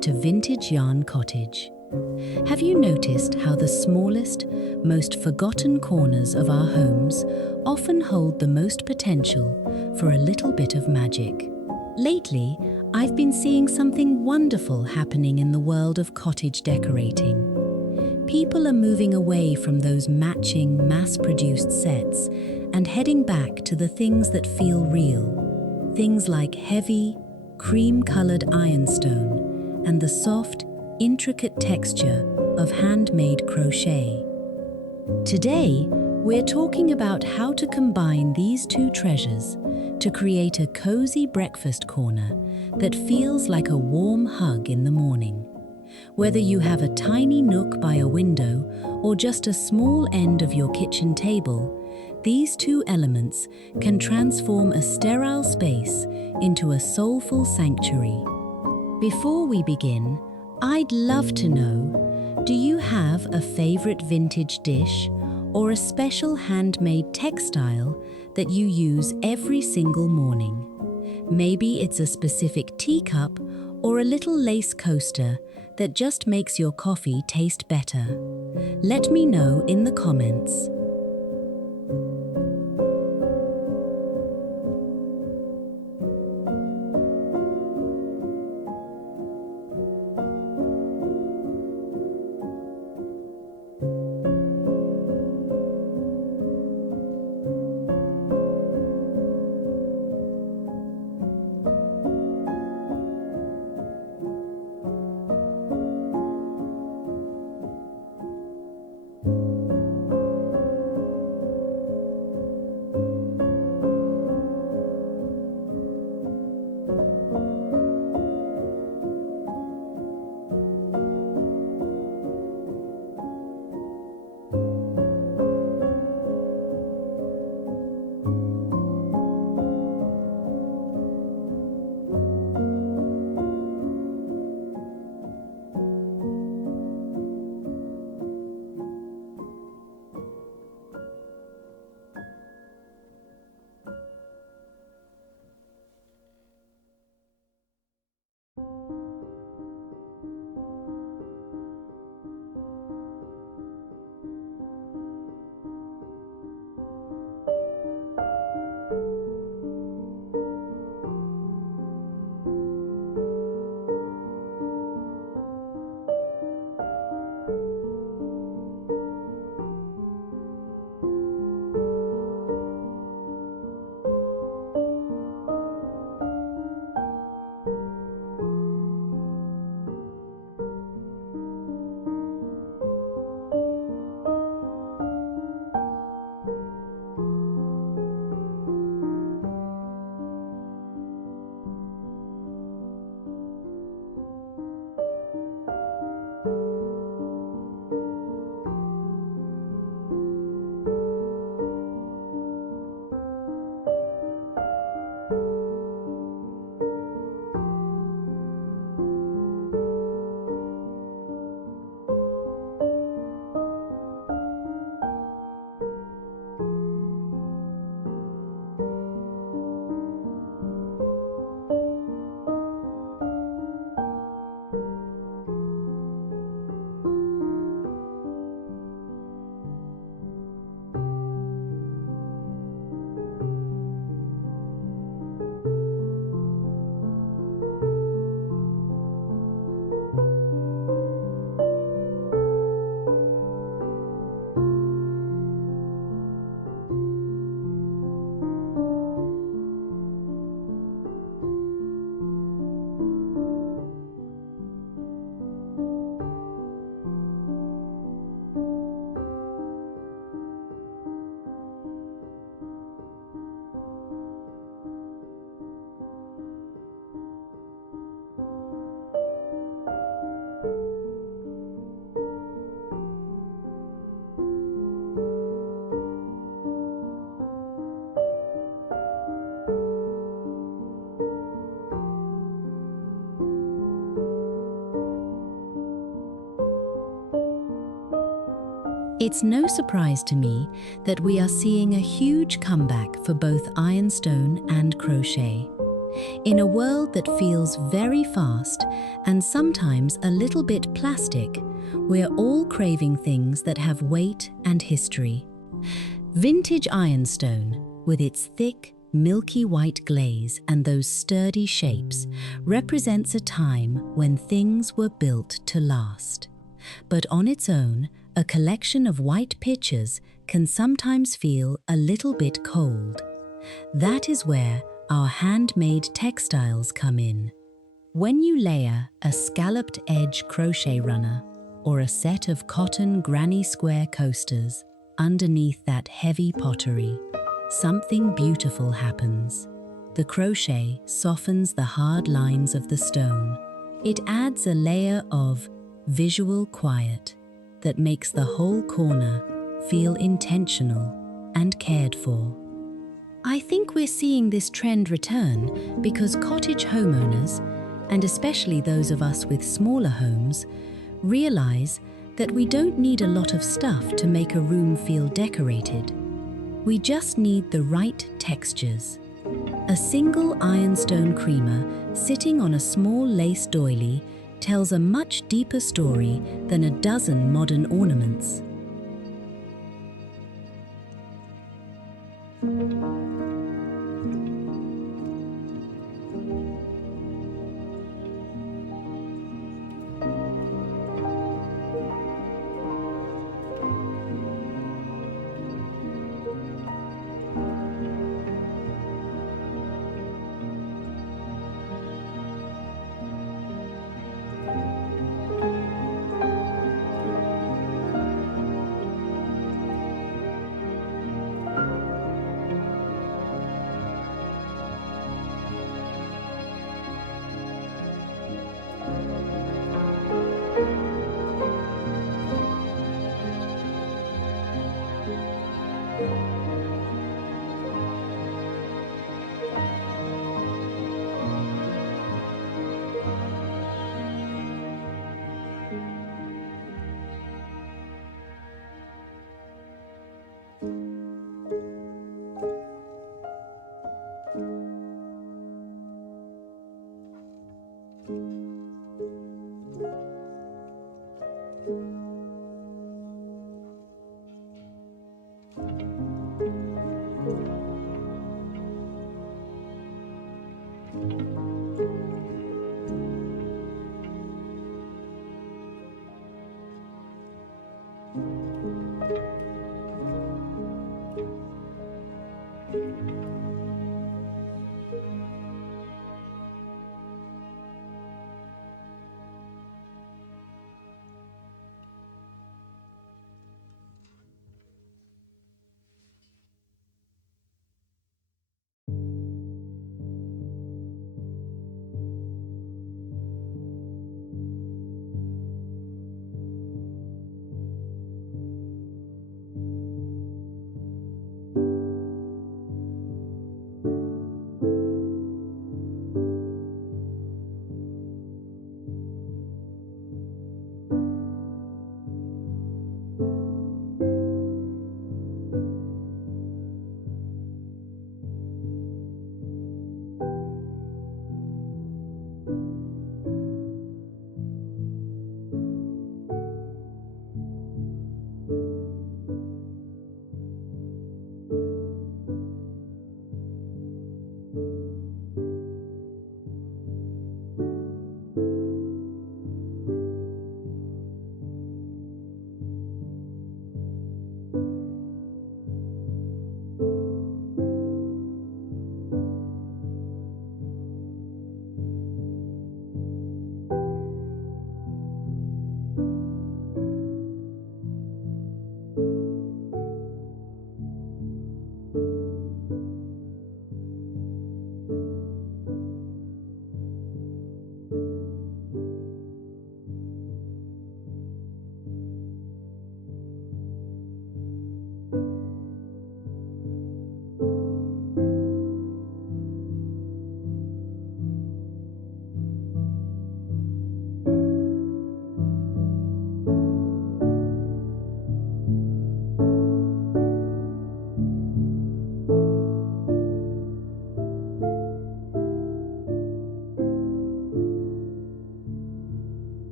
to Vintage Yarn Cottage. Have you noticed how the smallest, most forgotten corners of our homes often hold the most potential for a little bit of magic? Lately, I've been seeing something wonderful happening in the world of cottage decorating. People are moving away from those matching, mass-produced sets and heading back to the things that feel real. Things like heavy, cream-colored ironstone and the soft, intricate texture of handmade crochet. Today, we're talking about how to combine these two treasures to create a cozy breakfast corner that feels like a warm hug in the morning. Whether you have a tiny nook by a window or just a small end of your kitchen table, these two elements can transform a sterile space into a soulful sanctuary. Before we begin, I'd love to know, do you have a favorite vintage dish or a special handmade textile that you use every single morning? Maybe it's a specific teacup or a little lace coaster that just makes your coffee taste better. Let me know in the comments. It's no surprise to me that we are seeing a huge comeback for both ironstone and crochet. In a world that feels very fast and sometimes a little bit plastic, we're all craving things that have weight and history. Vintage ironstone, with its thick, milky white glaze and those sturdy shapes, represents a time when things were built to last. But on its own, a collection of white pitchers can sometimes feel a little bit cold. That is where our handmade textiles come in. When you layer a scalloped edge crochet runner or a set of cotton granny square coasters underneath that heavy pottery, something beautiful happens. The crochet softens the hard lines of the stone. It adds a layer of visual quiet that makes the whole corner feel intentional and cared for. I think we're seeing this trend return because cottage homeowners, and especially those of us with smaller homes, realize that we don't need a lot of stuff to make a room feel decorated. We just need the right textures. A single ironstone creamer sitting on a small lace doily tells a much deeper story than a dozen modern ornaments.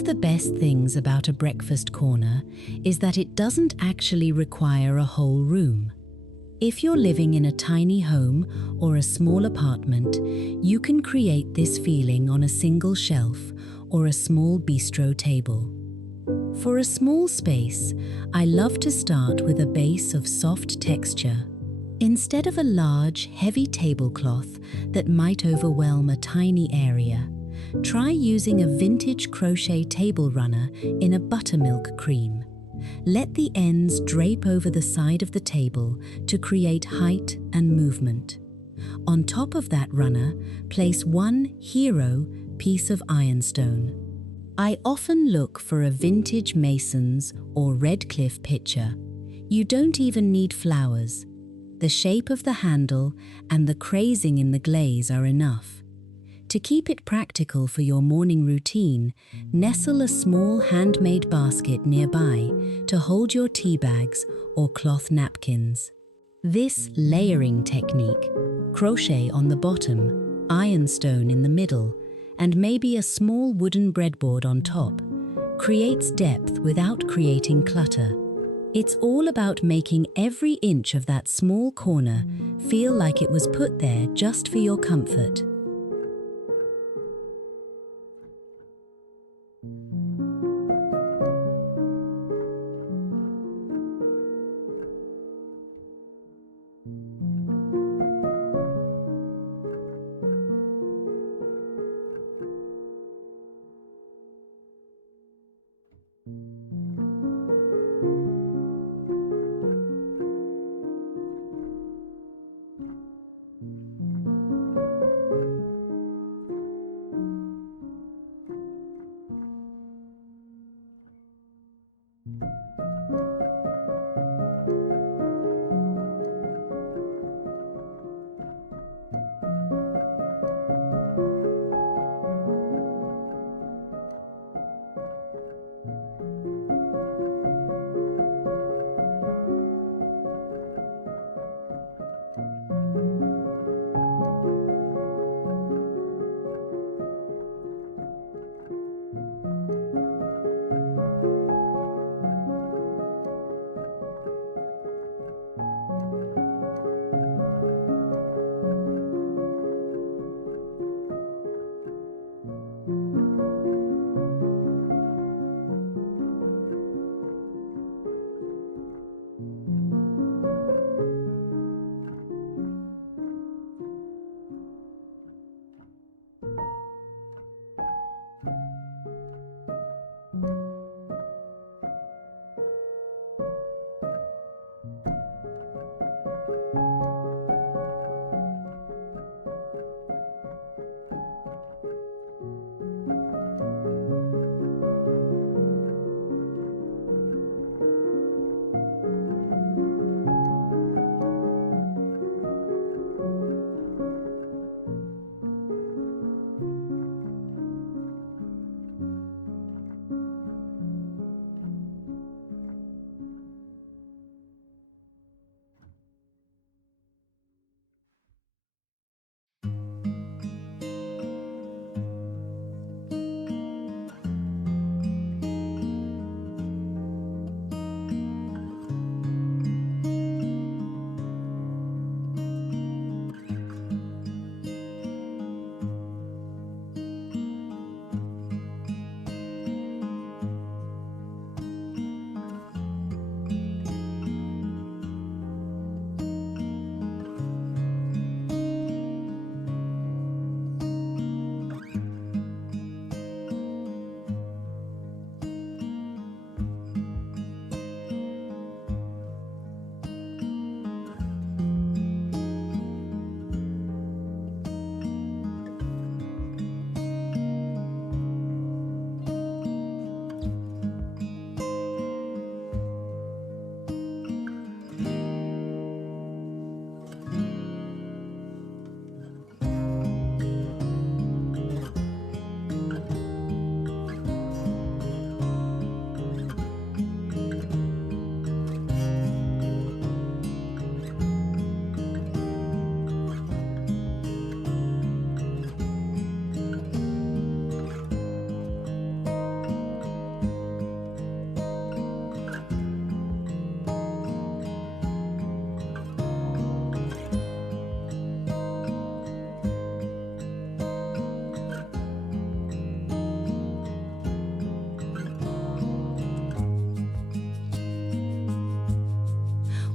of the best things about a breakfast corner is that it doesn't actually require a whole room. If you're living in a tiny home or a small apartment, you can create this feeling on a single shelf or a small bistro table. For a small space, I love to start with a base of soft texture. Instead of a large, heavy tablecloth that might overwhelm a tiny area, try using a vintage crochet table runner in a buttermilk cream. Let the ends drape over the side of the table to create height and movement. On top of that runner, place one hero piece of ironstone. I often look for a vintage Mason's or Redcliffe picture. You don't even need flowers. The shape of the handle and the crazing in the glaze are enough. To keep it practical for your morning routine, nestle a small handmade basket nearby to hold your tea bags or cloth napkins. This layering technique, crochet on the bottom, ironstone in the middle, and maybe a small wooden breadboard on top, creates depth without creating clutter. It's all about making every inch of that small corner feel like it was put there just for your comfort.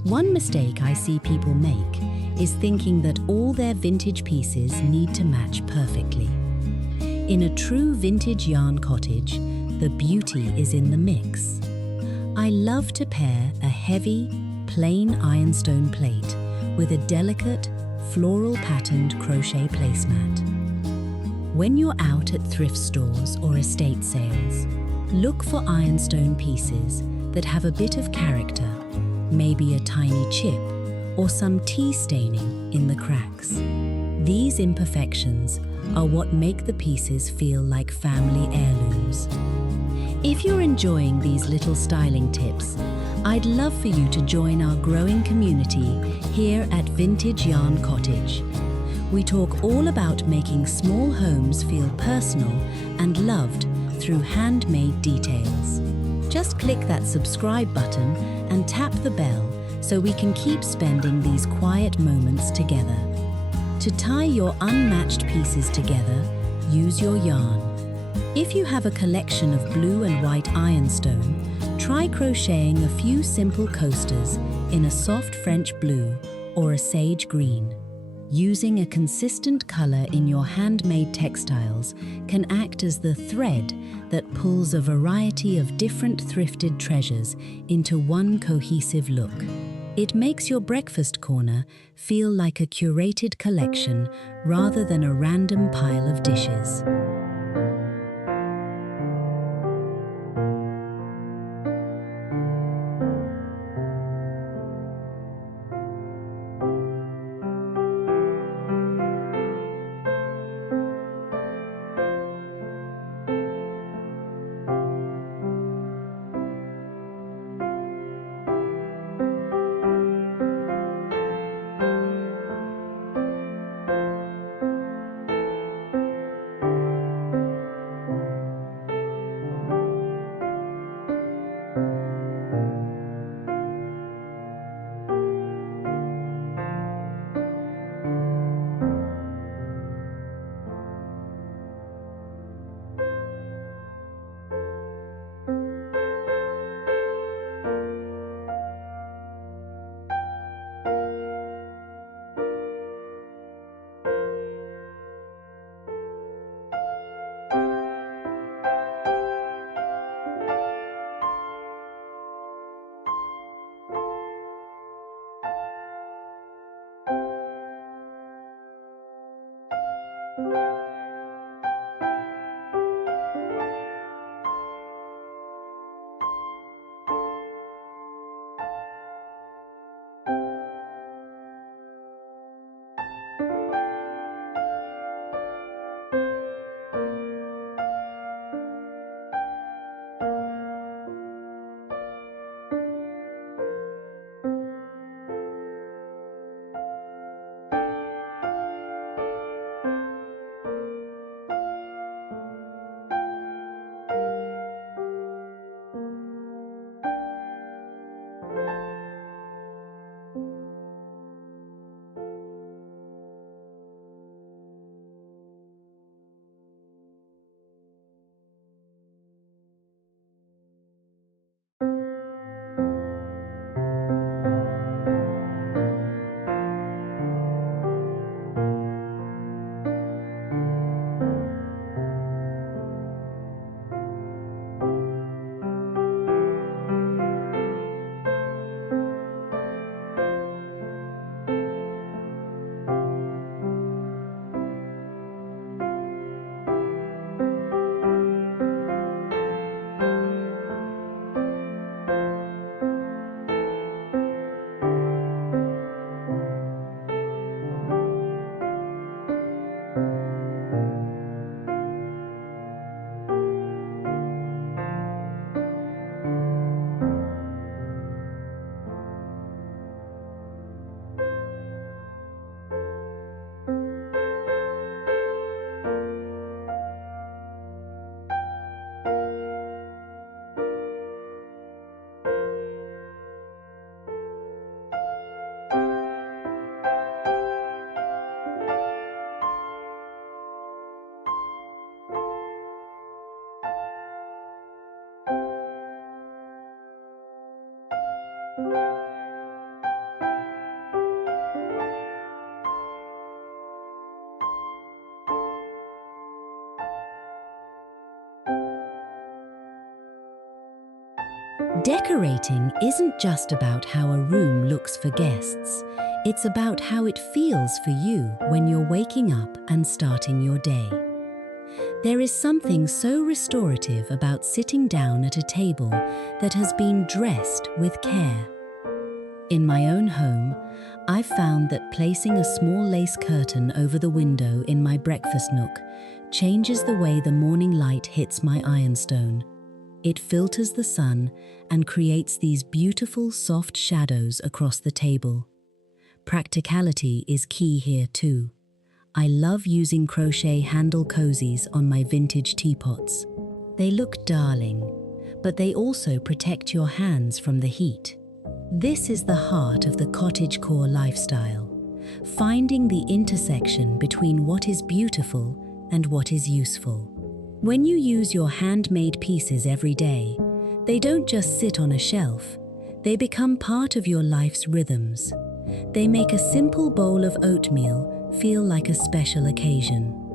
One mistake I see people make is thinking that all their vintage pieces need to match perfectly. In a true vintage yarn cottage, the beauty is in the mix. I love to pair a heavy, plain ironstone plate with a delicate, floral patterned crochet placemat. When you're out at thrift stores or estate sales, look for ironstone pieces that have a bit of character, maybe a tiny chip or some tea staining in the cracks. These imperfections are what make the pieces feel like family heirlooms. If you're enjoying these little styling tips, I'd love for you to join our growing community here at Vintage Yarn Cottage. We talk all about making small homes feel personal and loved through handmade details. Just click that subscribe button and tap the bell so we can keep spending these quiet moments together. To tie your unmatched pieces together, use your yarn. If you have a collection of blue and white ironstone, try crocheting a few simple coasters in a soft French blue or a sage green. Using a consistent color in your handmade textiles can act as the thread that pulls a variety of different thrifted treasures into one cohesive look. It makes your breakfast corner feel like a curated collection rather than a random pile of dishes. Decorating isn't just about how a room looks for guests. It's about how it feels for you when you're waking up and starting your day. There is something so restorative about sitting down at a table that has been dressed with care. In my own home, I've found that placing a small lace curtain over the window in my breakfast nook changes the way the morning light hits my ironstone. It filters the sun and creates these beautiful soft shadows across the table. Practicality is key here too. I love using crochet handle cozies on my vintage teapots. They look darling, but they also protect your hands from the heat. This is the heart of the cottagecore lifestyle, finding the intersection between what is beautiful and what is useful. When you use your handmade pieces every day, they don't just sit on a shelf, they become part of your life's rhythms. They make a simple bowl of oatmeal feel like a special occasion.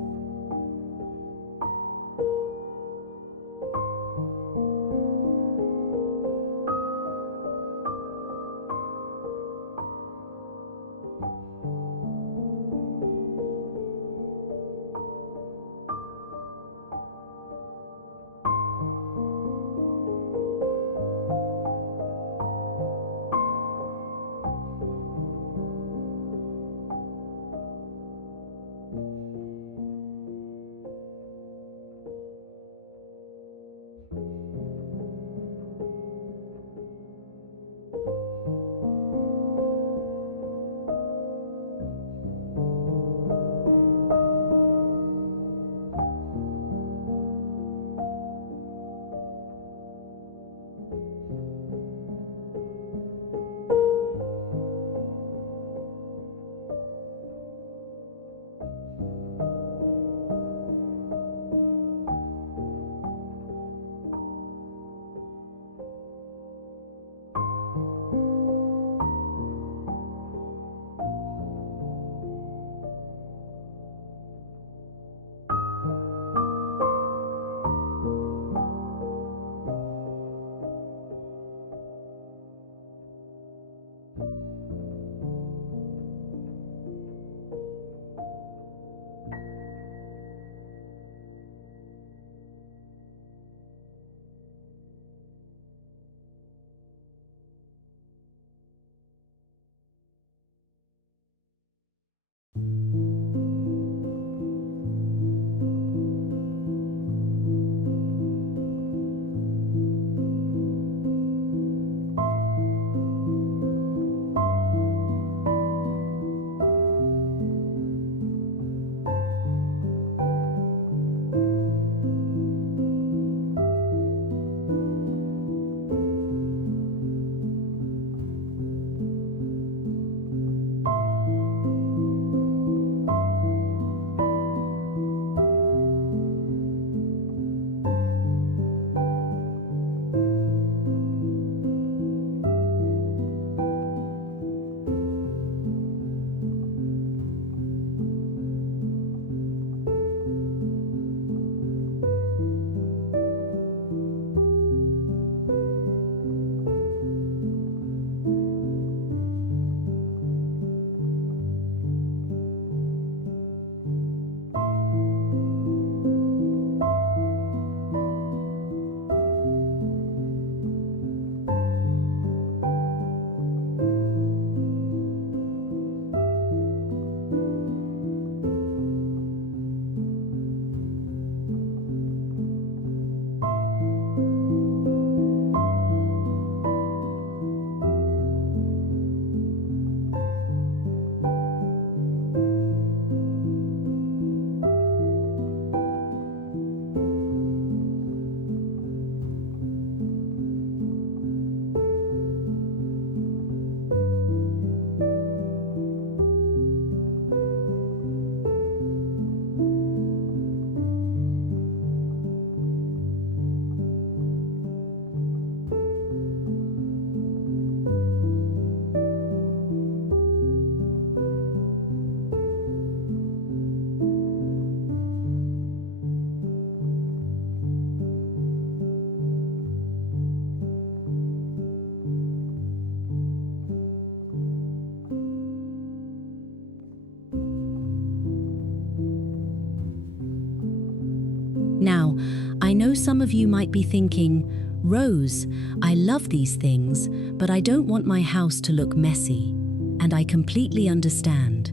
Now, I know some of you might be thinking, Rose, I love these things, but I don't want my house to look messy. And I completely understand.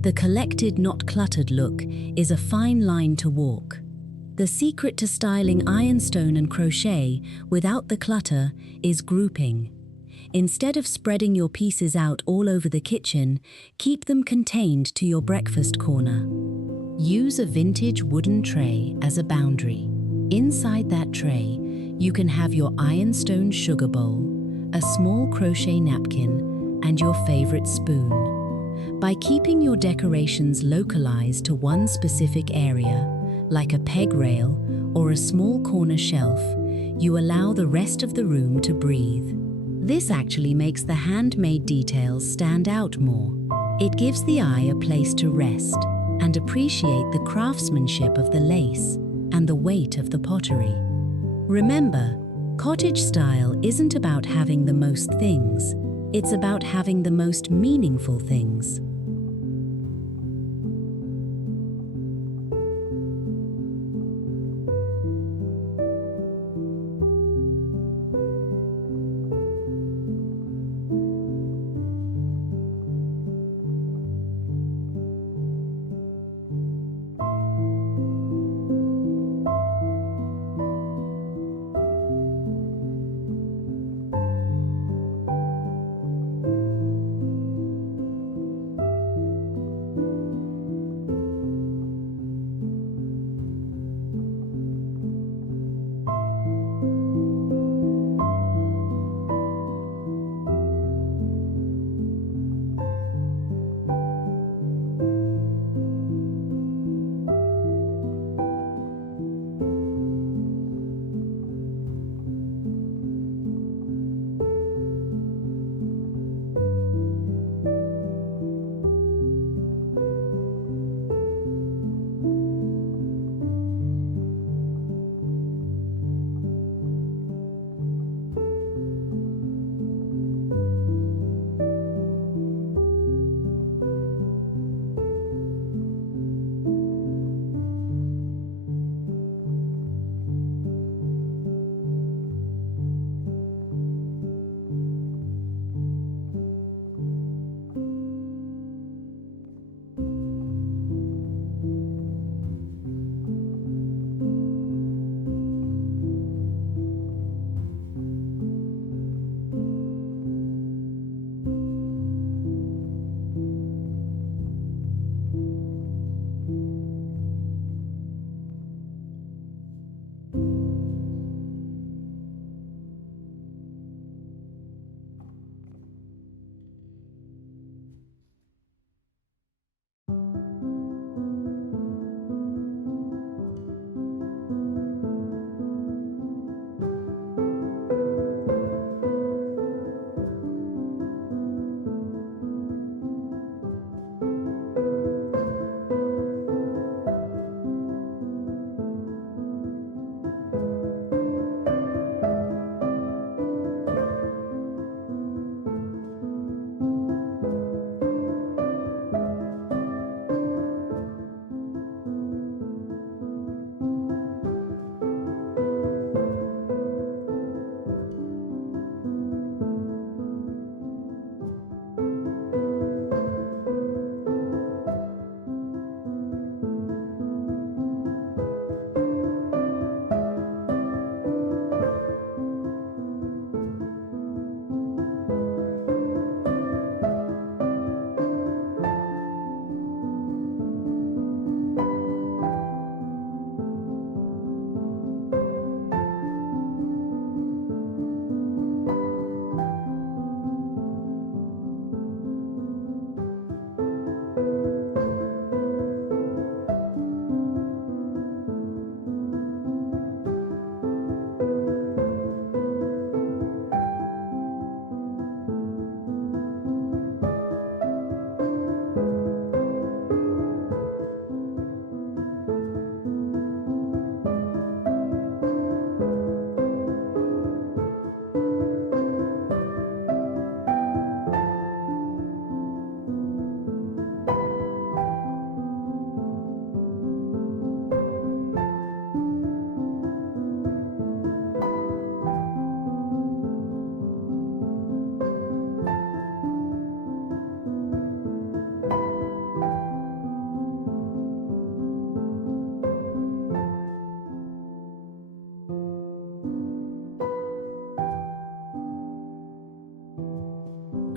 The collected, not cluttered look is a fine line to walk. The secret to styling ironstone and crochet without the clutter is grouping. Instead of spreading your pieces out all over the kitchen, keep them contained to your breakfast corner. Use a vintage wooden tray as a boundary. Inside that tray, you can have your ironstone sugar bowl, a small crochet napkin, and your favorite spoon. By keeping your decorations localized to one specific area, like a peg rail or a small corner shelf, you allow the rest of the room to breathe. This actually makes the handmade details stand out more. It gives the eye a place to rest and appreciate the craftsmanship of the lace and the weight of the pottery. Remember, cottage style isn't about having the most things, it's about having the most meaningful things.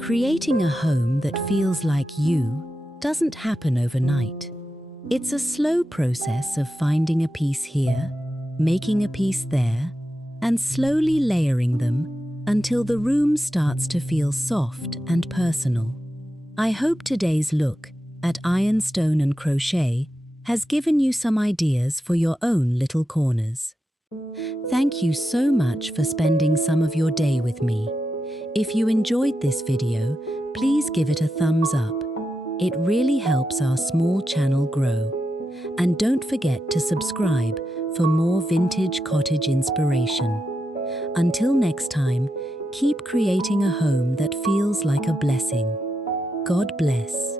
Creating a home that feels like you doesn't happen overnight. It's a slow process of finding a piece here, making a piece there, and slowly layering them until the room starts to feel soft and personal. I hope today's look at Ironstone Crochet has given you some ideas for your own little corners. Thank you so much for spending some of your day with me. If you enjoyed this video, please give it a thumbs up. It really helps our small channel grow. And don't forget to subscribe for more vintage cottage inspiration. Until next time, keep creating a home that feels like a blessing. God bless.